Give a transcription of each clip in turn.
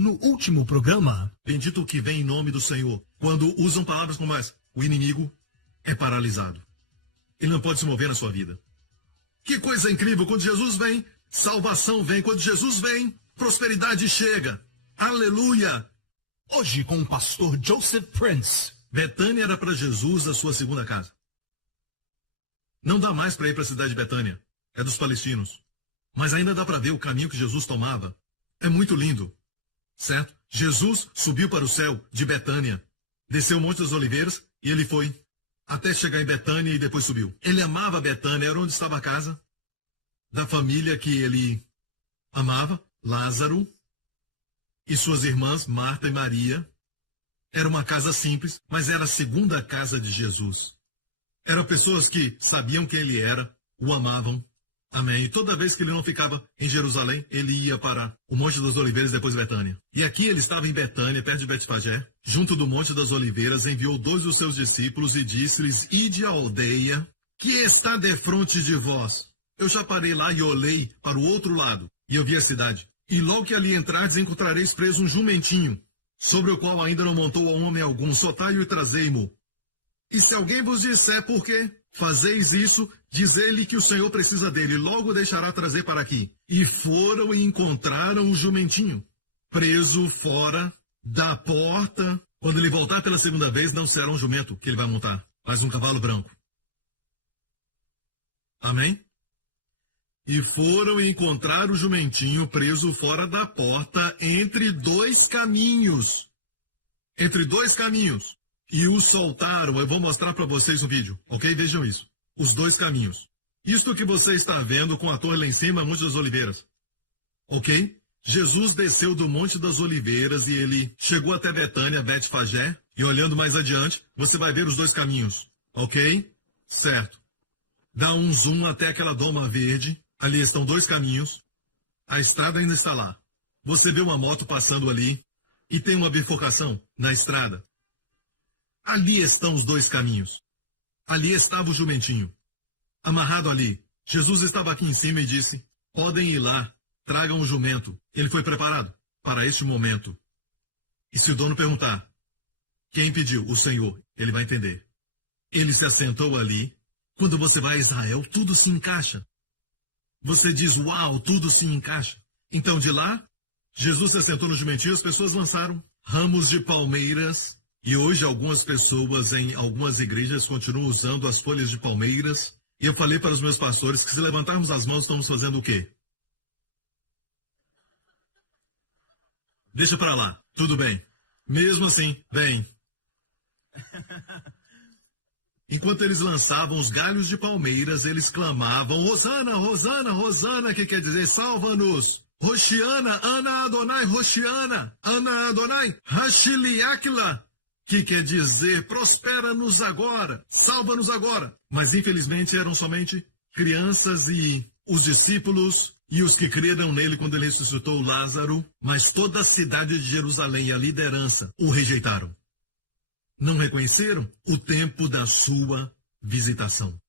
No último programa, bendito o que vem em nome do Senhor. Quando usam palavras como essa, o inimigo é paralisado. Ele não pode se mover na sua vida. Que coisa incrível, quando Jesus vem, salvação vem. Quando Jesus vem, prosperidade chega. Aleluia! hoje com o pastor Joseph Prince. Betânia era para Jesus a sua segunda casa. Não dá mais para ir para a cidade de Betânia. É dos palestinos. Mas ainda dá para ver o caminho que Jesus tomava. É muito lindo. Certo? Jesus subiu para o céu de Betânia. Desceu o Monte das Oliveiras e ele foi até chegar em Betânia e depois subiu. Ele amava Betânia, era onde estava a casa da família que ele amava, Lázaro e suas irmãs, Marta e Maria. Era uma casa simples, mas era a segunda casa de Jesus. Eram pessoas que sabiam quem ele era, o amavam. Amém. E toda vez que ele não ficava em Jerusalém, ele ia para o Monte das Oliveiras, depois Betânia. E aqui ele estava em Betânia, perto de Betfagé, junto do Monte das Oliveiras, enviou 2 dos seus discípulos e disse-lhes: ide à aldeia que está defronte de vós. Eu já parei lá e olhei para o outro lado, e eu vi a cidade. E logo que ali entrardes, encontrareis preso um jumentinho, sobre o qual ainda não montou homem algum. Soltai-o e trazei-mo. E se alguém vos disser por quê fazeis isso, diz-lhe que o Senhor precisa dele, logo deixará trazer para aqui. E foram e encontraram o jumentinho, preso fora da porta. Quando ele voltar pela segunda vez, não será um jumento que ele vai montar, mas um cavalo branco. Amém? E foram e encontraram o jumentinho preso fora da porta, entre 2 caminhos. Entre 2 caminhos. E o soltaram. Eu vou mostrar para vocês o vídeo, ok? Vejam isso. Os 2 caminhos. Isto que você está vendo com a torre lá em cima, Monte das Oliveiras. Ok? Jesus desceu do Monte das Oliveiras e ele chegou até Betânia, Betfagé. E olhando mais adiante, você vai ver os 2 caminhos. Ok? Certo. Dá um zoom até aquela doma verde. Ali estão 2 caminhos. A estrada ainda está lá. Você vê uma moto passando ali. E tem uma bifurcação na estrada. Ali estão os 2 caminhos. Ali estava o jumentinho, amarrado ali. Jesus estava aqui em cima e disse: podem ir lá, tragam o jumento. Ele foi preparado para este momento. E se o dono perguntar: quem pediu? O Senhor. Ele vai entender. Ele se assentou ali. Quando você vai a Israel, tudo se encaixa. Você diz: uau, tudo se encaixa. Então de lá, Jesus se assentou no jumentinho, as pessoas lançaram ramos de palmeiras. E hoje algumas pessoas em algumas igrejas continuam usando as folhas de palmeiras. E eu falei para os meus pastores que se levantarmos as mãos, estamos fazendo o quê? Deixa para lá, tudo bem. Mesmo assim, bem. Enquanto eles lançavam os galhos de palmeiras, eles clamavam: Hosana, Hosana, Hosana, que quer dizer salva-nos. Hoshiana, Ana Adonai, Hoshiana, Ana Adonai, Hashiliakla, que quer dizer prospera-nos agora, salva-nos agora. Mas infelizmente eram somente crianças e os discípulos e os que creram nele quando ele ressuscitou Lázaro, mas toda a cidade de Jerusalém e a liderança o rejeitaram. Não reconheceram o tempo da sua visitação.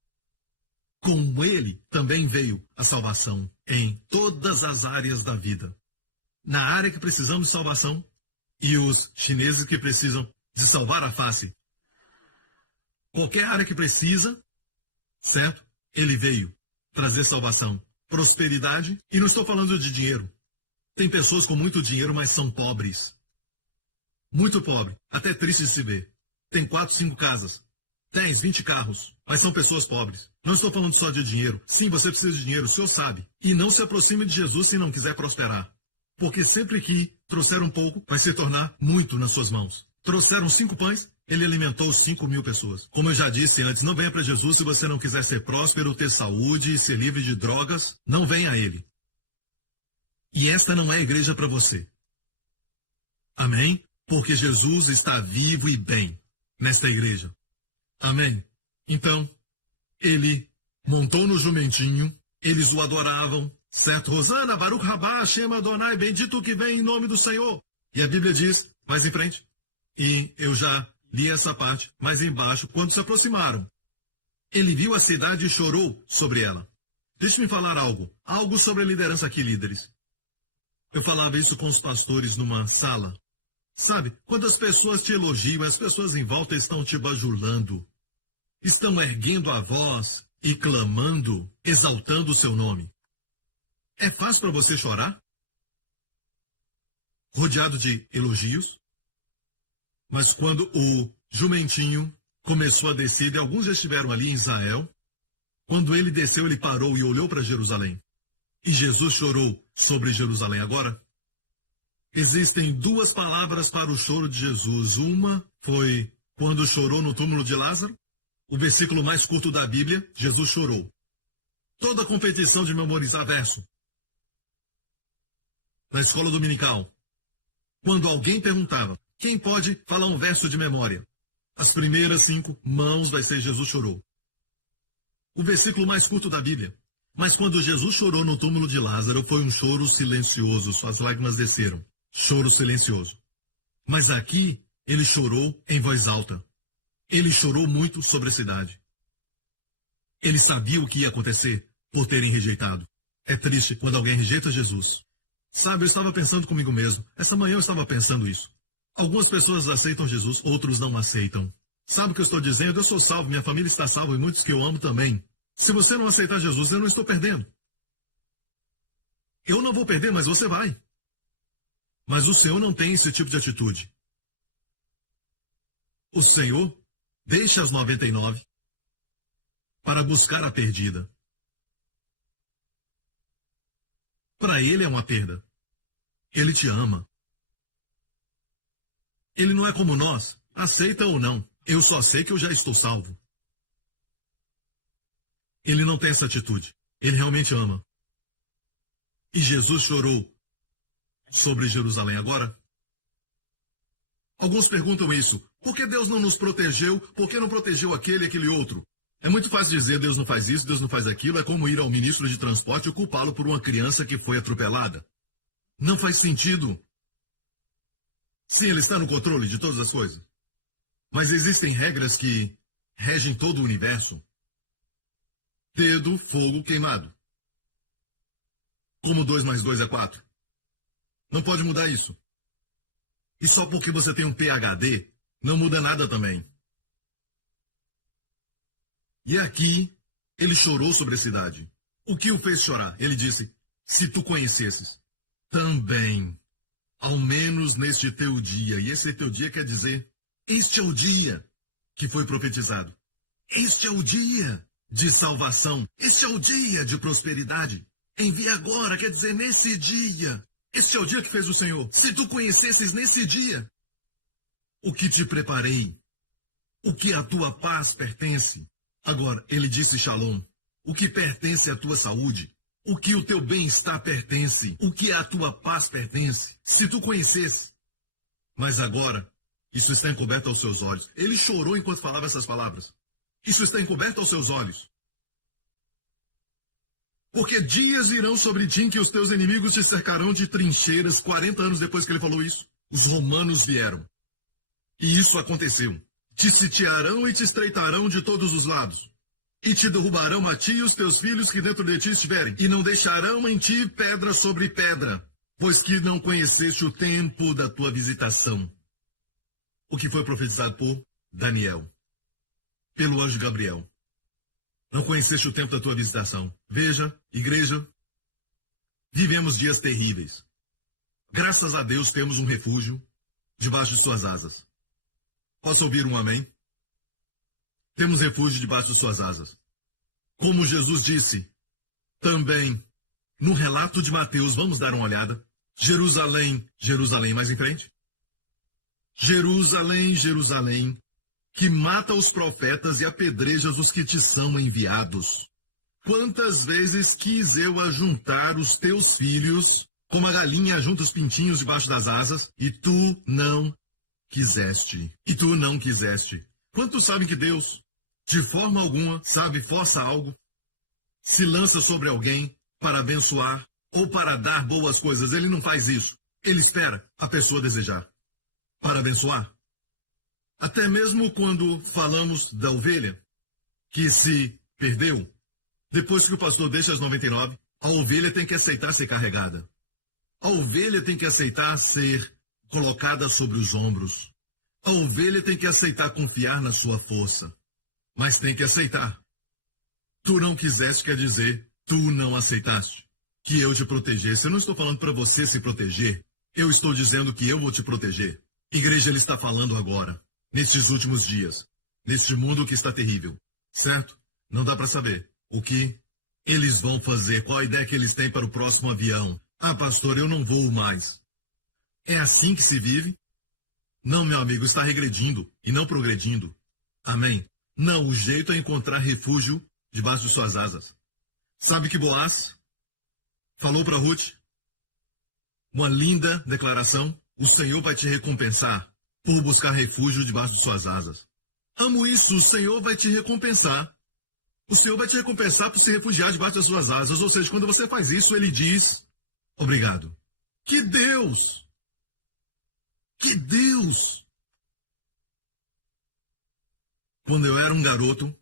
Com ele também veio a salvação em todas as áreas da vida. Na área que precisamos de salvação e os chineses que precisam de salvar a face. Qualquer área que precisa, certo? Ele veio trazer salvação, prosperidade, e não estou falando de dinheiro. Tem pessoas com muito dinheiro, mas são pobres. Muito pobre, até triste de se ver. Tem 4, 5 casas, 10, 20 carros, mas são pessoas pobres. Não estou falando só de dinheiro. Sim, você precisa de dinheiro, o senhor sabe. E não se aproxime de Jesus se não quiser prosperar. Porque sempre que trouxer um pouco, vai se tornar muito nas suas mãos. Trouxeram 5 pães, ele alimentou 5.000 pessoas. Como eu já disse antes, não venha para Jesus se você não quiser ser próspero, ter saúde e ser livre de drogas. Não venha a ele. E esta não é a igreja para você. Amém? Porque Jesus está vivo e bem nesta igreja. Amém? Então, ele montou no jumentinho, eles o adoravam, certo? Hosana, Baruch Rabá, Hashem Adonai, bendito o que vem em nome do Senhor. E a Bíblia diz, mais em frente, e eu já li essa parte, mais embaixo, quando se aproximaram, ele viu a cidade e chorou sobre ela. Deixe-me falar algo sobre a liderança aqui, líderes. Eu falava isso com os pastores numa sala. Sabe, quando as pessoas te elogiam, as pessoas em volta estão te bajulando. Estão erguendo a voz e clamando, exaltando o seu nome. É fácil para você chorar? Rodeado de elogios? Mas quando o jumentinho começou a descer, e alguns já estiveram ali em Israel, quando ele desceu, ele parou e olhou para Jerusalém. E Jesus chorou sobre Jerusalém. Agora, existem duas palavras para o choro de Jesus. Uma foi quando chorou no túmulo de Lázaro. O versículo mais curto da Bíblia, Jesus chorou. Toda competição de memorizar verso. Na escola dominical, quando alguém perguntava, quem pode falar um verso de memória? As primeiras 5 mãos vai ser Jesus chorou. O versículo mais curto da Bíblia. Mas quando Jesus chorou no túmulo de Lázaro, foi um choro silencioso, suas lágrimas desceram. Choro silencioso. Mas aqui, ele chorou em voz alta. Ele chorou muito sobre a cidade. Ele sabia o que ia acontecer por terem rejeitado. É triste quando alguém rejeita Jesus. Sabe, eu estava pensando comigo mesmo. Essa manhã eu estava pensando isso. Algumas pessoas aceitam Jesus, outros não aceitam. Sabe o que eu estou dizendo? Eu sou salvo, minha família está salva e muitos que eu amo também. Se você não aceitar Jesus, eu não estou perdendo. Eu não vou perder, mas você vai. Mas o Senhor não tem esse tipo de atitude. O Senhor deixa as 99 para buscar a perdida. Para Ele é uma perda. Ele te ama. Ele não é como nós, aceita ou não. Eu só sei que eu já estou salvo. Ele não tem essa atitude. Ele realmente ama. E Jesus chorou sobre Jerusalém. Agora, alguns perguntam isso. Por que Deus não nos protegeu? Por que não protegeu aquele e aquele outro? É muito fácil dizer Deus não faz isso, Deus não faz aquilo. É como ir ao ministro de transporte e culpá-lo por uma criança que foi atropelada. Não faz sentido. Sim, ele está no controle de todas as coisas. Mas existem regras que regem todo o universo. Dedo, fogo, queimado. Como 2 mais 2 é 4. Não pode mudar isso. E só porque você tem um PhD, não muda nada também. E aqui, ele chorou sobre a cidade. O que o fez chorar? Ele disse, se tu conhecesses, também, ao menos neste teu dia. E esse teu dia quer dizer, este é o dia que foi profetizado. Este é o dia de salvação. Este é o dia de prosperidade. Envia agora, quer dizer, nesse dia. Este é o dia que fez o Senhor. Se tu conhecesses nesse dia o que te preparei, o que a tua paz pertence. Agora, ele disse Shalom, o que pertence à tua saúde, o que o teu bem-estar pertence, o que a tua paz pertence. Se tu conhecesse. Mas agora, isso está encoberto aos seus olhos. Ele chorou enquanto falava essas palavras. Isso está encoberto aos seus olhos. Porque dias irão sobre ti em que os teus inimigos te cercarão de trincheiras. 40 anos depois que ele falou isso, os romanos vieram. E isso aconteceu. Te sitiarão e te estreitarão de todos os lados. E te derrubarão a ti e os teus filhos que dentro de ti estiverem. E não deixarão em ti pedra sobre pedra, pois que não conheceste o tempo da tua visitação. O que foi profetizado por Daniel, pelo anjo Gabriel. Não conheceste o tempo da tua visitação. Veja, igreja, vivemos dias terríveis. Graças a Deus temos um refúgio debaixo de suas asas. Posso ouvir um amém? Temos refúgio debaixo de suas asas. Como Jesus disse, também, no relato de Mateus, vamos dar uma olhada. Jerusalém, Jerusalém, mais em frente. Jerusalém, Jerusalém, que mata os profetas e apedrejas os que te são enviados. Quantas vezes quis eu ajuntar os teus filhos, como a galinha junta os pintinhos debaixo das asas, e tu não quiseste. E tu não quiseste. Quantos sabem que Deus, de forma alguma, sabe, força algo, se lança sobre alguém para abençoar ou para dar boas coisas? Ele não faz isso. Ele espera a pessoa desejar para abençoar. Até mesmo quando falamos da ovelha que se perdeu, depois que o pastor deixa as 99, a ovelha tem que aceitar ser carregada. A ovelha tem que aceitar ser colocada sobre os ombros. A ovelha tem que aceitar confiar na sua força. Mas tem que aceitar. Tu não quiseste, quer dizer, tu não aceitaste que eu te protegesse. Eu não estou falando para você se proteger. Eu estou dizendo que eu vou te proteger. Igreja, ele está falando agora, nestes últimos dias, neste mundo que está terrível, certo? Não dá para saber o que eles vão fazer, qual a ideia que eles têm para o próximo avião. Ah, pastor, eu não voo mais. É assim que se vive? Não, meu amigo, está regredindo e não progredindo. Amém? Não, o jeito é encontrar refúgio debaixo de suas asas. Sabe que Boaz falou para Ruth? Uma linda declaração. O Senhor vai te recompensar por buscar refúgio debaixo de suas asas. Amo isso, o Senhor vai te recompensar. O Senhor vai te recompensar por se refugiar debaixo das suas asas. Ou seja, quando você faz isso, ele diz, obrigado. Que Deus! Que Deus! Quando eu era um garoto,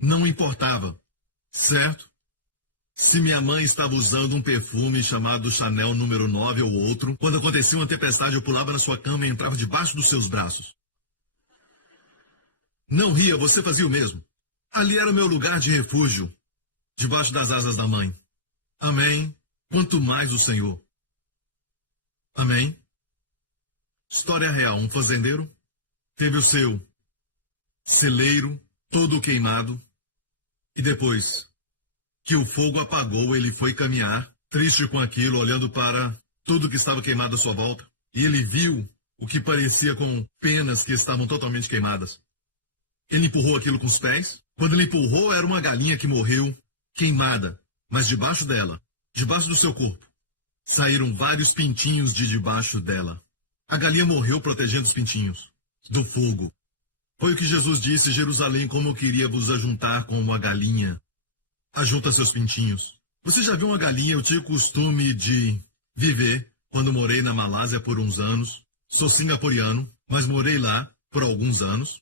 não importava, certo? Se minha mãe estava usando um perfume chamado Chanel número 9 ou outro, quando acontecia uma tempestade, eu pulava na sua cama e entrava debaixo dos seus braços. Não ria, você fazia o mesmo. Ali era o meu lugar de refúgio, debaixo das asas da mãe. Amém? Quanto mais o Senhor. Amém? História real, um fazendeiro teve o seu celeiro todo queimado e depois que o fogo apagou, ele foi caminhar, triste com aquilo, olhando para tudo que estava queimado à sua volta. E ele viu o que parecia com penas que estavam totalmente queimadas. Ele empurrou aquilo com os pés. Quando ele empurrou, era uma galinha que morreu queimada. Mas debaixo dela, debaixo do seu corpo, saíram vários pintinhos de debaixo dela. A galinha morreu protegendo os pintinhos do fogo. Foi o que Jesus disse: Jerusalém, como eu queria vos ajuntar como uma galinha ajunta seus pintinhos. Você já viu uma galinha? Eu tinha o costume de viver quando morei na Malásia por uns anos. Sou singapuriano, mas morei lá por alguns anos.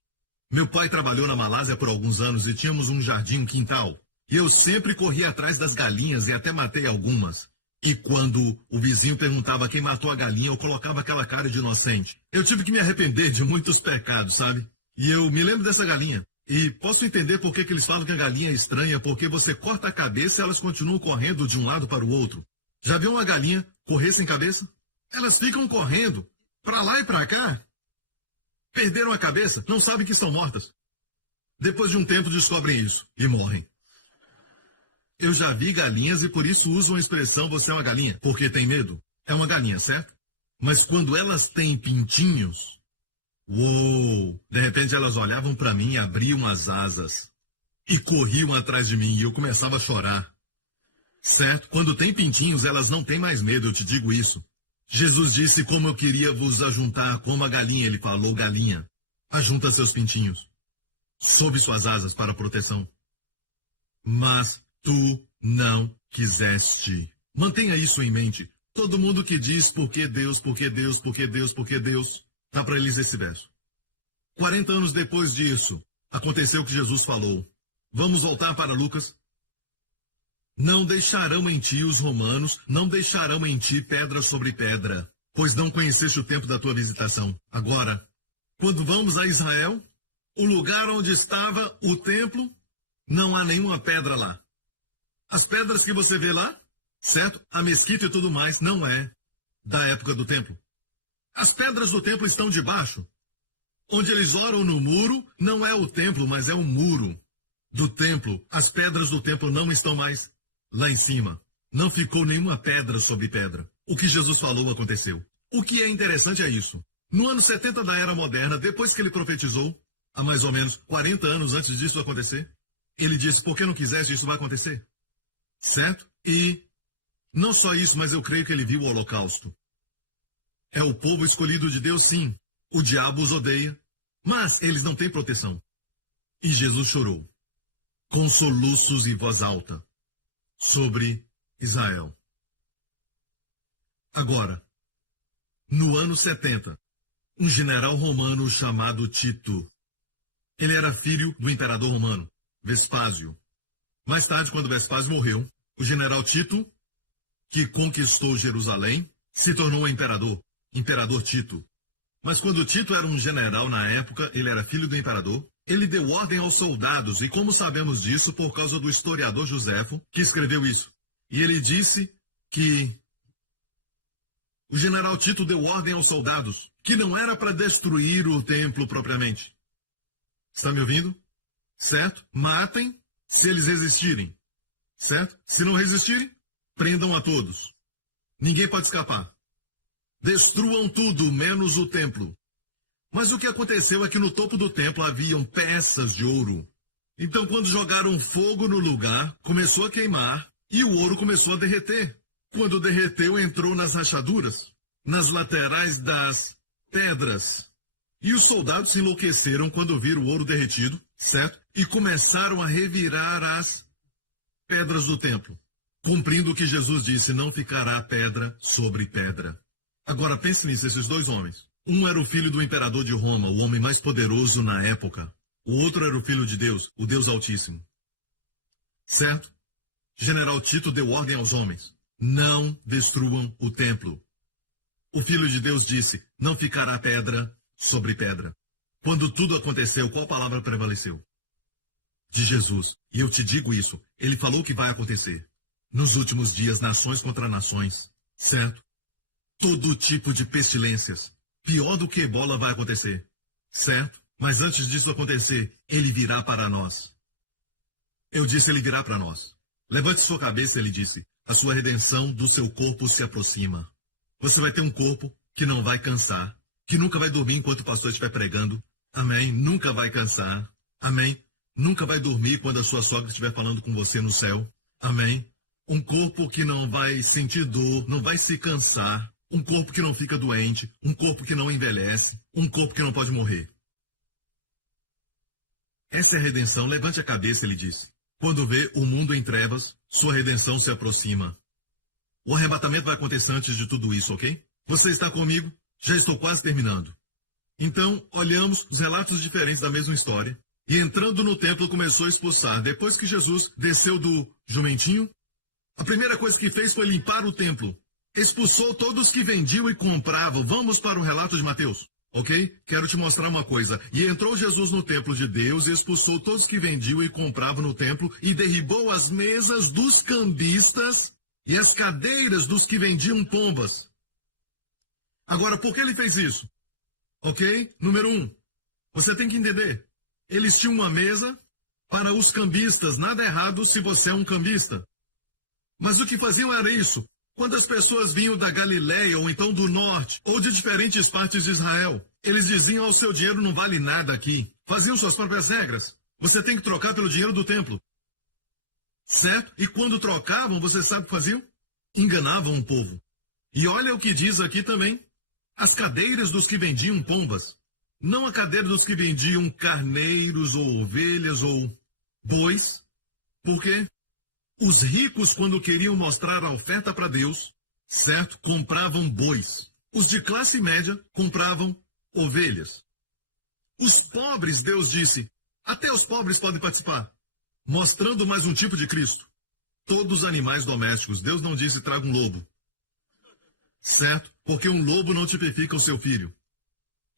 Meu pai trabalhou na Malásia por alguns anos e tínhamos um jardim, um quintal. E eu sempre corria atrás das galinhas e até matei algumas. E quando o vizinho perguntava quem matou a galinha, eu colocava aquela cara de inocente. Eu tive que me arrepender de muitos pecados, sabe? E eu me lembro dessa galinha. E posso entender por que eles falam que a galinha é estranha, porque você corta a cabeça e elas continuam correndo de um lado para o outro. Já viu uma galinha correr sem cabeça? Elas ficam correndo para lá e para cá. Perderam a cabeça, não sabem que estão mortas. Depois de um tempo descobrem isso e morrem. Eu já vi galinhas e por isso usam a expressão você é uma galinha, porque tem medo. É uma galinha, certo? Mas quando elas têm pintinhos, uou! De repente elas olhavam para mim e abriam as asas. E corriam atrás de mim e eu começava a chorar. Certo? Quando tem pintinhos, elas não têm mais medo, eu te digo isso. Jesus disse como eu queria vos ajuntar como a galinha. Ele falou, galinha, ajunta seus pintinhos sob suas asas para proteção. Mas tu não quiseste. Mantenha isso em mente. Todo mundo que diz por que Deus, por que Deus, por que Deus, por que Deus, dá para eles esse verso. 40 anos depois disso, aconteceu o que Jesus falou. Vamos voltar para Lucas. Não deixarão em ti os romanos, não deixarão em ti pedra sobre pedra, pois não conheceste o tempo da tua visitação. Agora, quando vamos a Israel, o lugar onde estava o templo, não há nenhuma pedra lá. As pedras que você vê lá, certo? A mesquita e tudo mais, não é da época do templo. As pedras do templo estão debaixo. Onde eles oram no muro, não é o templo, mas é o muro do templo. As pedras do templo não estão mais lá em cima. Não ficou nenhuma pedra sobre pedra. O que Jesus falou aconteceu. O que é interessante é isso. No ano 70 da Era Moderna, depois que ele profetizou, há mais ou menos 40 anos antes disso acontecer, ele disse, por que não quiseste, isso vai acontecer. Certo? E não só isso, mas eu creio que ele viu o holocausto. É o povo escolhido de Deus, sim. O diabo os odeia, mas eles não têm proteção. E Jesus chorou, com soluços e voz alta, sobre Israel. Agora, no ano 70, um general romano chamado Tito. Ele era filho do imperador romano, Vespásio. Mais tarde, quando Vespásio morreu, o general Tito, que conquistou Jerusalém, se tornou imperador Tito. Mas quando Tito era um general na época, ele era filho do imperador, ele deu ordem aos soldados, e como sabemos disso por causa do historiador Joséfo, que escreveu isso. E ele disse que o general Tito deu ordem aos soldados, que não era para destruir o templo propriamente. Está me ouvindo? Certo? Matem se eles resistirem. Certo? Se não resistirem, prendam a todos. Ninguém pode escapar. Destruam tudo, menos o templo. Mas o que aconteceu é que no topo do templo haviam peças de ouro. Então, quando jogaram fogo no lugar, começou a queimar e o ouro começou a derreter. Quando derreteu, entrou nas rachaduras, nas laterais das pedras. E os soldados se enlouqueceram quando viram o ouro derretido, certo? E começaram a revirar as pedras do templo, cumprindo o que Jesus disse, não ficará pedra sobre pedra. Agora pense nisso, esses dois homens. Um era o filho do imperador de Roma, o homem mais poderoso na época. O outro era o filho de Deus, o Deus Altíssimo. Certo? General Tito deu ordem aos homens, não destruam o templo. O filho de Deus disse, não ficará pedra sobre pedra. Quando tudo aconteceu, qual palavra prevaleceu? De Jesus. E eu te digo isso, ele falou que vai acontecer. Nos últimos dias, nações contra nações, certo? Todo tipo de pestilências, pior do que ebola vai acontecer, certo? Mas antes disso acontecer, ele virá para nós. Eu disse, ele virá para nós. Levante sua cabeça, ele disse, a sua redenção do seu corpo se aproxima. Você vai ter um corpo que não vai cansar, que nunca vai dormir enquanto o pastor estiver pregando. Amém? Nunca vai cansar. Amém? Nunca vai dormir quando a sua sogra estiver falando com você no céu. Amém? Um corpo que não vai sentir dor, não vai se cansar. Um corpo que não fica doente, um corpo que não envelhece, um corpo que não pode morrer. Essa é a redenção. Levante a cabeça, ele disse. Quando vê o mundo em trevas, sua redenção se aproxima. O arrebatamento vai acontecer antes de tudo isso, ok? Você está comigo? Já estou quase terminando. Então, olhamos os relatos diferentes da mesma história. E entrando no templo, começou a expulsar. Depois que Jesus desceu do jumentinho, a primeira coisa que fez foi limpar o templo. Expulsou todos que vendiam e compravam. Vamos para o relato de Mateus, ok? Quero te mostrar uma coisa. E entrou Jesus no templo de Deus e expulsou todos que vendiam e compravam no templo e derribou as mesas dos cambistas e as cadeiras dos que vendiam pombas. Agora, por que ele fez isso? Ok? Número 1, você tem que entender. Eles tinham uma mesa para os cambistas. Nada errado se você é um cambista. Mas o que faziam era isso. Quando as pessoas vinham da Galileia, ou então do norte, ou de diferentes partes de Israel, eles diziam, o seu dinheiro não vale nada aqui. Faziam suas próprias regras. Você tem que trocar pelo dinheiro do templo. Certo? E quando trocavam, você sabe o que faziam? Enganavam o povo. E olha o que diz aqui também. As cadeiras dos que vendiam pombas. Não a cadeira dos que vendiam carneiros, ou ovelhas, ou bois. Por quê? Os ricos, quando queriam mostrar a oferta para Deus, certo? Compravam bois. Os de classe média compravam ovelhas. Os pobres, Deus disse, até os pobres podem participar. Mostrando mais um tipo de Cristo. Todos os animais domésticos. Deus não disse traga um lobo. Certo? Porque um lobo não tipifica o seu filho.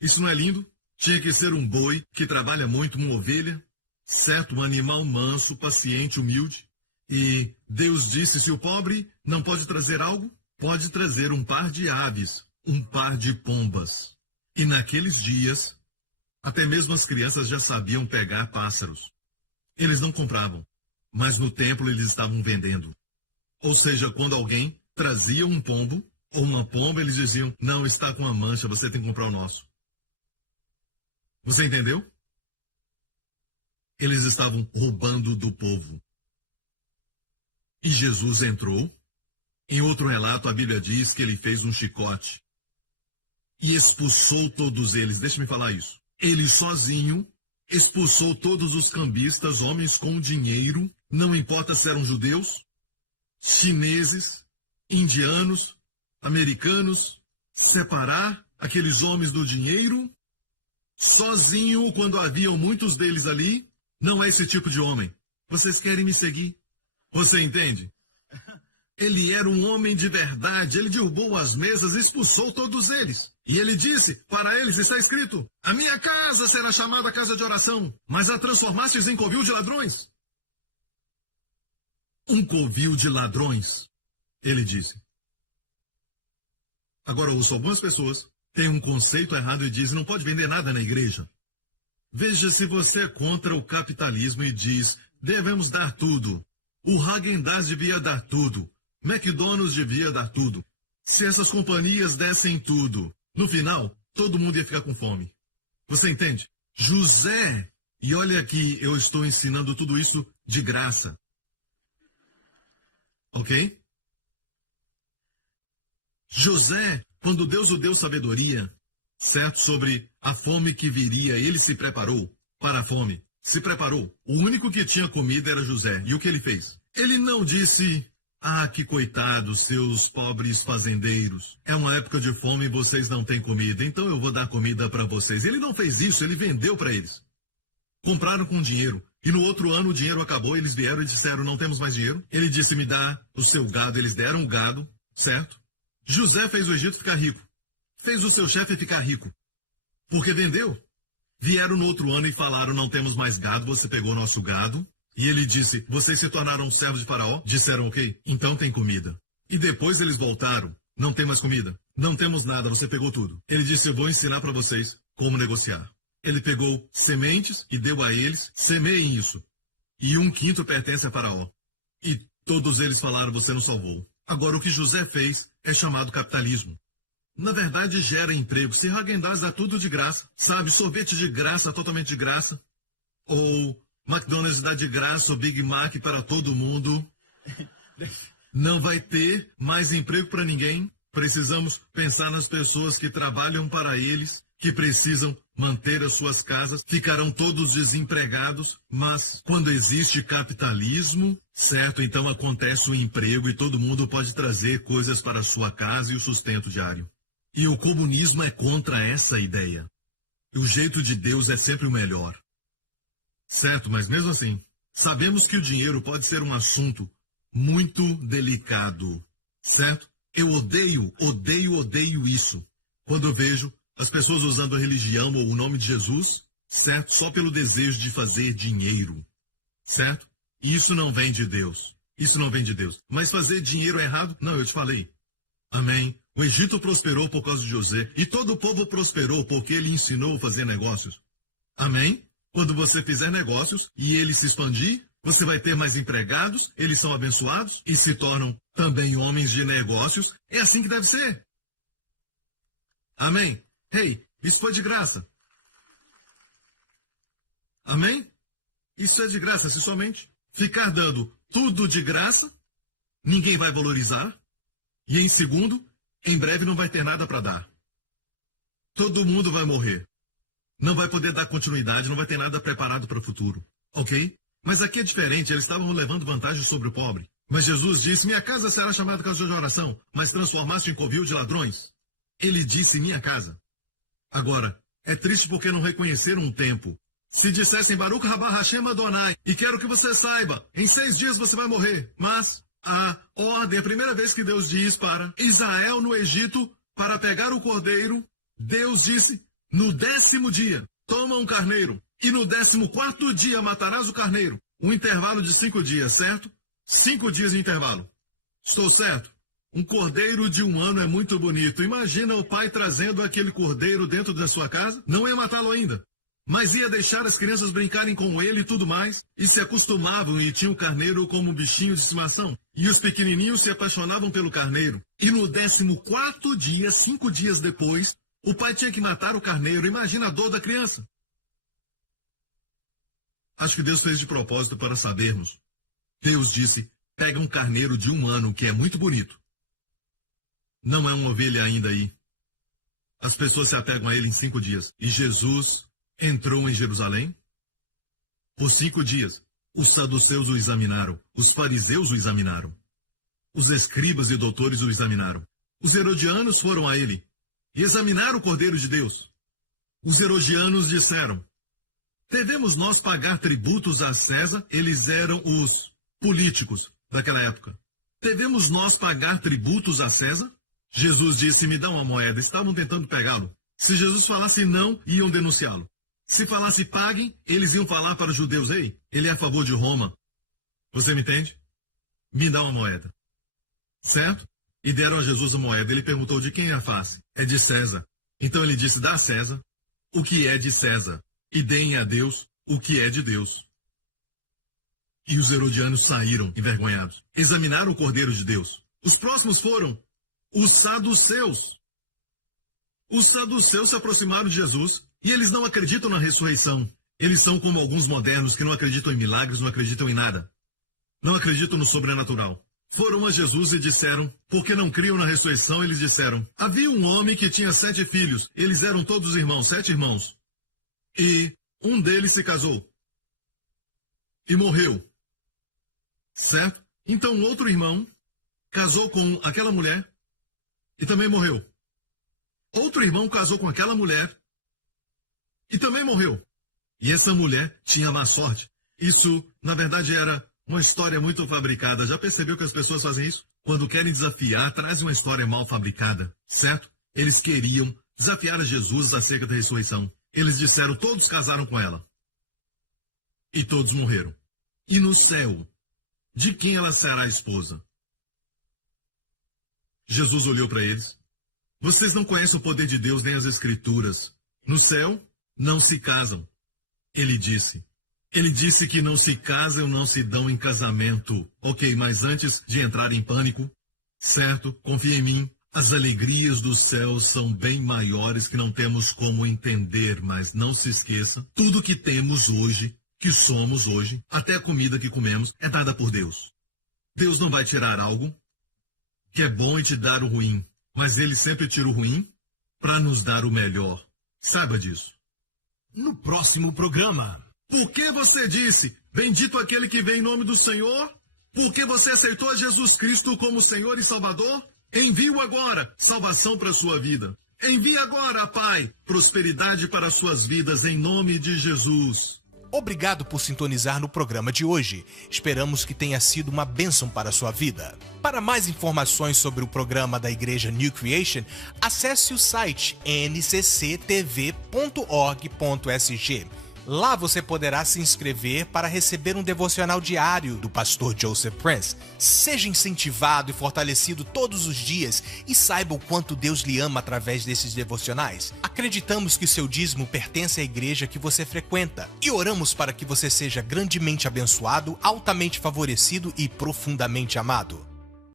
Isso não é lindo? Tinha que ser um boi que trabalha muito, uma ovelha. Certo? Um animal manso, paciente, humilde. E Deus disse, se o pobre não pode trazer algo, pode trazer um par de aves, um par de pombas. E naqueles dias, até mesmo as crianças já sabiam pegar pássaros. Eles não compravam, mas no templo eles estavam vendendo. Ou seja, quando alguém trazia um pombo ou uma pomba, eles diziam, não, está com uma mancha, você tem que comprar o nosso. Você entendeu? Eles estavam roubando do povo. E Jesus entrou. Em outro relato, a Bíblia diz que ele fez um chicote e expulsou todos eles. Deixa-me falar isso. Ele sozinho expulsou todos os cambistas, homens com dinheiro, não importa se eram judeus, chineses, indianos, americanos, separar aqueles homens do dinheiro, sozinho, quando haviam muitos deles ali. Não é esse tipo de homem. Vocês querem me seguir? Você entende? Ele era um homem de verdade, ele derrubou as mesas e expulsou todos eles. E ele disse, para eles está escrito, a minha casa será chamada casa de oração, mas a transformastes em covil de ladrões. Um covil de ladrões, ele disse. Agora, ouço, algumas pessoas têm um conceito errado e dizem, não pode vender nada na igreja. Veja se você é contra o capitalismo e diz, devemos dar tudo. O Häagen-Dazs devia dar tudo. McDonald's devia dar tudo. Se essas companhias dessem tudo, no final, todo mundo ia ficar com fome. Você entende? José, e olha aqui, eu estou ensinando tudo isso de graça. Ok? José, quando Deus o deu sabedoria, certo, sobre a fome que viria, ele se preparou para a fome. Se preparou. O único que tinha comida era José. E o que ele fez? Ele não disse, ah, que coitados, seus pobres fazendeiros. É uma época de fome e vocês não têm comida, então eu vou dar comida para vocês. Ele não fez isso, ele vendeu para eles. Compraram com dinheiro. E no outro ano o dinheiro acabou, eles vieram e disseram, não temos mais dinheiro. Ele disse, me dá o seu gado. Eles deram o gado, certo? José fez o Egito ficar rico. Fez o seu chefe ficar rico. Porque vendeu. Vieram no outro ano e falaram, não temos mais gado, você pegou nosso gado. E ele disse, vocês se tornaram servos de Faraó? Disseram, ok, então tem comida. E depois eles voltaram, não tem mais comida. Não temos nada, você pegou tudo. Ele disse, eu vou ensinar para vocês como negociar. Ele pegou sementes e deu a eles, semeiem isso. E 1/5 pertence a Faraó. E todos eles falaram, você nos salvou. Agora, o que José fez é chamado capitalismo. Na verdade, gera emprego. Se Häagen-Dazs dá tudo de graça, sabe? Sorvete de graça, totalmente de graça. Ou McDonald's dá de graça o Big Mac para todo mundo. Não vai ter mais emprego para ninguém. Precisamos pensar nas pessoas que trabalham para eles, que precisam manter as suas casas, ficarão todos desempregados, mas quando existe capitalismo, certo, então acontece o emprego e todo mundo pode trazer coisas para a sua casa e o sustento diário. E o comunismo é contra essa ideia. O jeito de Deus é sempre o melhor. Certo, mas mesmo assim, sabemos que o dinheiro pode ser um assunto muito delicado, certo? Eu odeio isso. Quando eu vejo as pessoas usando a religião ou o nome de Jesus, certo? Só pelo desejo de fazer dinheiro, certo? Isso não vem de Deus. Isso não vem de Deus. Mas fazer dinheiro é errado? Não, eu te falei. Amém. O Egito prosperou por causa de José. E todo o povo prosperou porque ele ensinou a fazer negócios. Amém? Quando você fizer negócios e ele se expandir, você vai ter mais empregados, eles são abençoados e se tornam também homens de negócios. É assim que deve ser. Amém? Hey, isso foi de graça. Amém? Isso é de graça, se somente ficar dando tudo de graça, ninguém vai valorizar. E em segundo, em breve não vai ter nada para dar. Todo mundo vai morrer. Não vai poder dar continuidade, não vai ter nada preparado para o futuro. Ok? Mas aqui é diferente, eles estavam levando vantagem sobre o pobre. Mas Jesus disse, minha casa será chamada casa de oração, mas transformaste em covil de ladrões. Ele disse, minha casa. Agora, é triste porque não reconheceram um tempo. Se dissessem Baruch Rabá Hashem Adonai, e quero que você saiba, em 6 dias você vai morrer. Mas a ordem, a primeira vez que Deus diz para Israel no Egito, para pegar o cordeiro, Deus disse, no 10º dia, toma um carneiro, e no 14º dia matarás o carneiro. Um intervalo de 5 dias, certo? 5 dias de intervalo. Estou certo? Um cordeiro de 1 ano é muito bonito. Imagina o pai trazendo aquele cordeiro dentro da sua casa. Não ia matá-lo ainda, mas ia deixar as crianças brincarem com ele e tudo mais. E se acostumavam e tinham o carneiro como um bichinho de estimação. E os pequenininhos se apaixonavam pelo carneiro. E no 14º dia, 5 dias depois, o pai tinha que matar o carneiro. Imagina a dor da criança. Acho que Deus fez de propósito para sabermos. Deus disse, pega um carneiro de 1 ano, que é muito bonito. Não é uma ovelha ainda aí. As pessoas se apegam a ele em 5 dias. E Jesus entrou em Jerusalém. Por 5 dias, os saduceus o examinaram. Os fariseus o examinaram. Os escribas e doutores o examinaram. Os herodianos foram a ele e examinaram o Cordeiro de Deus. Os herodianos disseram, devemos nós pagar tributos a César? Eles eram os políticos daquela época. Devemos nós pagar tributos a César? Jesus disse, me dá uma moeda. Estavam tentando pegá-lo. Se Jesus falasse não, iam denunciá-lo. Se falasse paguem, eles iam falar para os judeus, ei, ele é a favor de Roma. Você me entende? Me dá uma moeda. Certo? E deram a Jesus a moeda. Ele perguntou, de quem é a face? É de César. Então ele disse, dá a César o que é de César, e deem a Deus o que é de Deus. E os herodianos saíram envergonhados. Examinaram o Cordeiro de Deus. Os próximos foram os saduceus. Os saduceus se aproximaram de Jesus e eles não acreditam na ressurreição. Eles são como alguns modernos que não acreditam em milagres, não acreditam em nada. Não acreditam no sobrenatural. Foram a Jesus e disseram, porque não criam na ressurreição, eles disseram, havia um homem que tinha 7 filhos, eles eram todos irmãos, 7 irmãos. E um deles se casou. E morreu. Certo? Então outro irmão casou com aquela mulher e também morreu. Outro irmão casou com aquela mulher e também morreu. E essa mulher tinha má sorte. Isso, na verdade, era uma história muito fabricada. Já percebeu que as pessoas fazem isso? Quando querem desafiar, trazem uma história mal fabricada, certo? Eles queriam desafiar a Jesus acerca da ressurreição. Eles disseram, todos casaram com ela. E todos morreram. E no céu, de quem ela será esposa? Jesus olhou para eles. Vocês não conhecem o poder de Deus nem as Escrituras. No céu, não se casam. Ele disse que não se casam, não se dão em casamento. Ok, mas antes de entrar em pânico, certo? Confia em mim. As alegrias do céu são bem maiores que não temos como entender, mas não se esqueça, tudo que temos hoje, que somos hoje, até a comida que comemos, é dada por Deus. Deus não vai tirar algo que é bom e te dar o ruim, mas Ele sempre tira o ruim para nos dar o melhor. Saiba disso. No próximo programa. Por que você disse, bendito aquele que vem em nome do Senhor? Por que você aceitou a Jesus Cristo como Senhor e Salvador? Envie-o agora, salvação para a sua vida. Envie agora, Pai, prosperidade para as suas vidas, em nome de Jesus. Obrigado por sintonizar no programa de hoje. Esperamos que tenha sido uma bênção para a sua vida. Para mais informações sobre o programa da Igreja New Creation, acesse o site ncctv.org.sg. Lá você poderá se inscrever para receber um devocional diário do pastor Joseph Prince. Seja incentivado e fortalecido todos os dias e saiba o quanto Deus lhe ama através desses devocionais. Acreditamos que seu dízimo pertence à igreja que você frequenta e oramos para que você seja grandemente abençoado, altamente favorecido e profundamente amado.